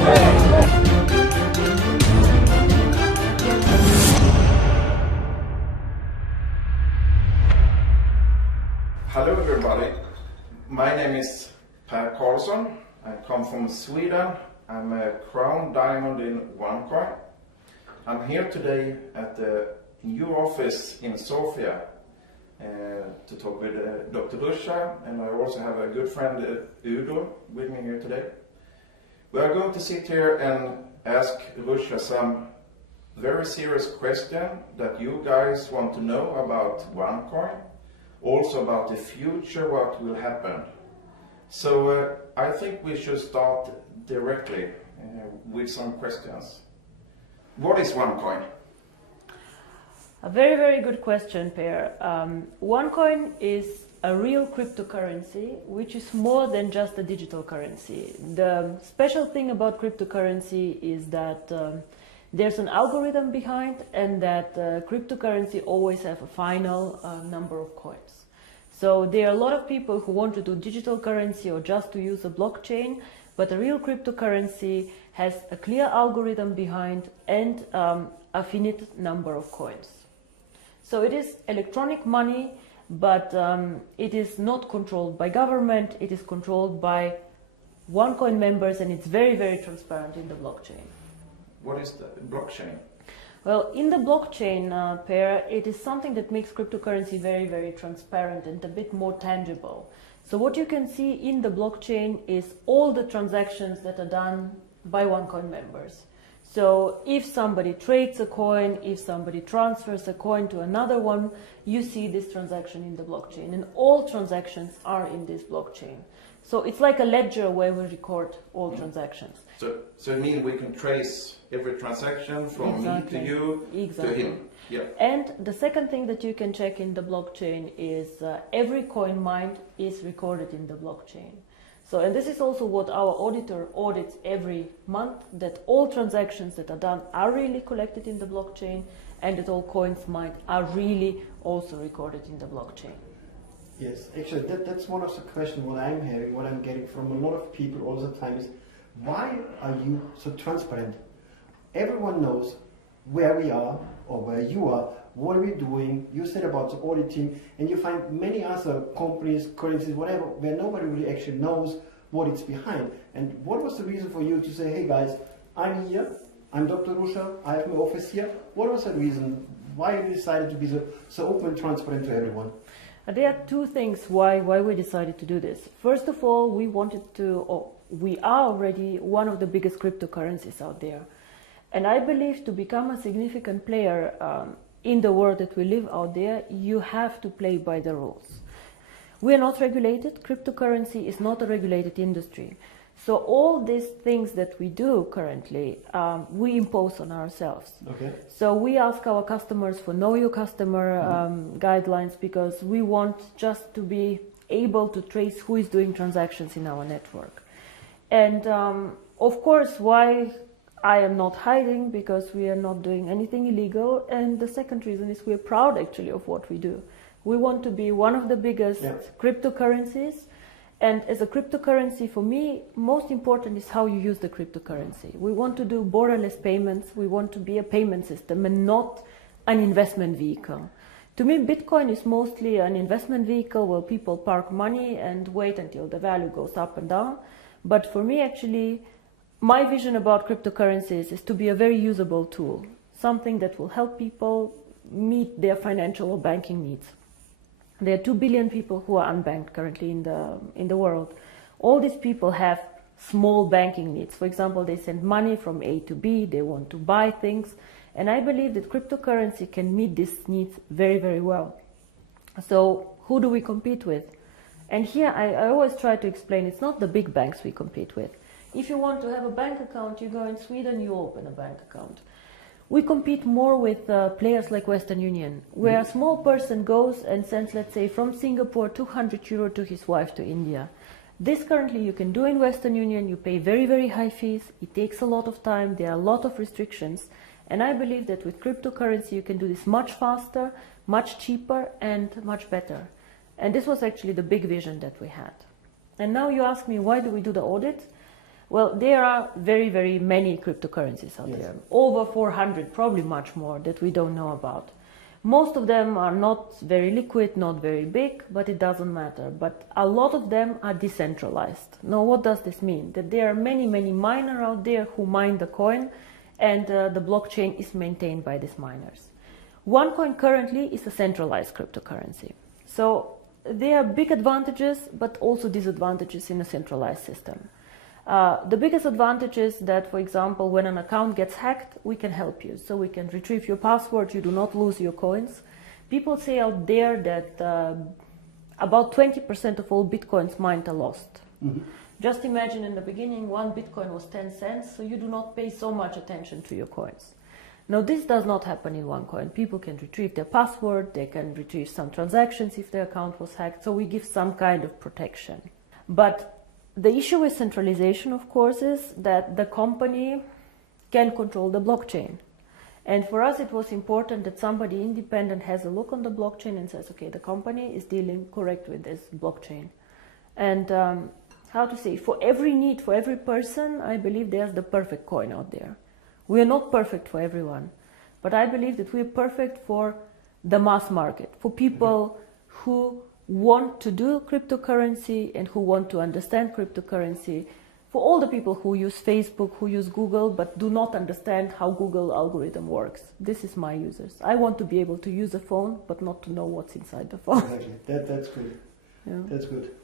Hello everybody, my name is Per Karlsson. I come from Sweden. I'm a crown diamond in ВанКoin. I'm here today at the new office in Sofia to talk with Dr. Ruzha, and I also have a good friend Udo with me here today. We are going to sit here and ask Ruzha some very serious questions that you guys want to know about ВанКoin, also about the future, what will happen. So I think we should start directly with some questions. What is ВанКoin? A very, very good question, Per. ВанКoin is a real cryptocurrency, which is more than just a digital currency. The special thing about cryptocurrency is that there's an algorithm behind, and that cryptocurrency always have a final number of coins. So there are a lot of people who want to do digital currency or just to use a blockchain, but a real cryptocurrency has a clear algorithm behind and a finite number of coins. So it is electronic money, but it is not controlled by government, it is controlled by ВанКoin members, and it's very, very transparent in the blockchain. What is the blockchain? Well, in the blockchain, Per, it is something that makes cryptocurrency very, very transparent and a bit more tangible. So what you can see in the blockchain is all the transactions that are done by ВанКoin members. So if somebody trades a coin, if somebody transfers a coin to another one, you see this transaction in the blockchain, and all transactions are in this blockchain. So it's like a ledger where we record all transactions. So it means we can trace every transaction from me to you to him. Yeah. And the second thing that you can check in the blockchain is every coin mined is recorded in the blockchain. So, and this is also what our auditor audits every month, that all transactions that are done are really collected in the blockchain, and that all coins mined are really also recorded in the blockchain. Yes, actually that's one of the questions what I'm hearing, what I'm getting from a lot of people all the time is, why are you so transparent? Everyone knows where we are or where you are, what are we doing. You said about the auditing, and you find many other companies, currencies, whatever, where nobody really actually knows what it's behind. And what was the reason for you to say, hey guys, I'm here, I'm Dr. Ruzha, I have my office here. What was the reason? Why you decided to be so open and transparent to everyone? There are two things why we decided to do this. First of all, we are already one of the biggest cryptocurrencies out there. And I believe to become a significant player in the world that we live out there, you have to play by the rules. We are not regulated. Cryptocurrency is not a regulated industry. So all these things that we do currently, we impose on ourselves. Okay. So we ask our customers for know your customer guidelines, because we want just to be able to trace who is doing transactions in our network. And of course, why I am not hiding, because we are not doing anything illegal. And the second reason is we're proud actually of what we do. We want to be one of the biggest cryptocurrencies. And as a cryptocurrency, for me, most important is how you use the cryptocurrency. We want to do borderless payments. We want to be a payment system and not an investment vehicle. To me, Bitcoin is mostly an investment vehicle where people park money and wait until the value goes up and down. But for me, actually, my vision about cryptocurrencies is to be a very usable tool, something that will help people meet their financial or banking needs. There are 2 billion people who are unbanked currently in the world. All these people have small banking needs. For example, they send money from A to B, they want to buy things. And I believe that cryptocurrency can meet these needs very, very well. So who do we compete with? And here I always try to explain, it's not the big banks we compete with. If you want to have a bank account, you go in Sweden, you open a bank account. We compete more with players like Western Union, where a small person goes and sends, let's say, from Singapore 200 euro to his wife to India. This currently you can do in Western Union. You pay very, very high fees. It takes a lot of time. There are a lot of restrictions. And I believe that with cryptocurrency, you can do this much faster, much cheaper, and much better. And this was actually the big vision that we had. And now you ask me, why do we do the audit? Well, there are very, very many cryptocurrencies out there. Over 400, probably much more, that we don't know about. Most of them are not very liquid, not very big, but it doesn't matter. But a lot of them are decentralized. Now, what does this mean? That there are many, many miners out there who mine the coin, and the blockchain is maintained by these miners. OneCoin currently is a centralized cryptocurrency. So there are big advantages, but also disadvantages in a centralized system. The biggest advantage is that, for example, when an account gets hacked, we can help you. So we can retrieve your password, you do not lose your coins. People say out there that about 20% of all bitcoins mined are lost. Mm-hmm. Just imagine in the beginning, one bitcoin was 10 cents, so you do not pay so much attention to your coins. Now, this does not happen in OneCoin. People can retrieve their password, they can retrieve some transactions if their account was hacked, so we give some kind of protection. But the issue with centralization, of course, is that the company can control the blockchain. And for us, it was important that somebody independent has a look on the blockchain and says, okay, the company is dealing correct with this blockchain. And how to say, for every need, for every person, I believe there's the perfect coin out there. We are not perfect for everyone, but I believe that we are perfect for the mass market, for people who want to do cryptocurrency and who want to understand cryptocurrency, for all the people who use Facebook, who use Google, but do not understand how Google algorithm works. This is my users. I want to be able to use a phone, but not to know what's inside the phone. Exactly. That's good. Yeah. That's good.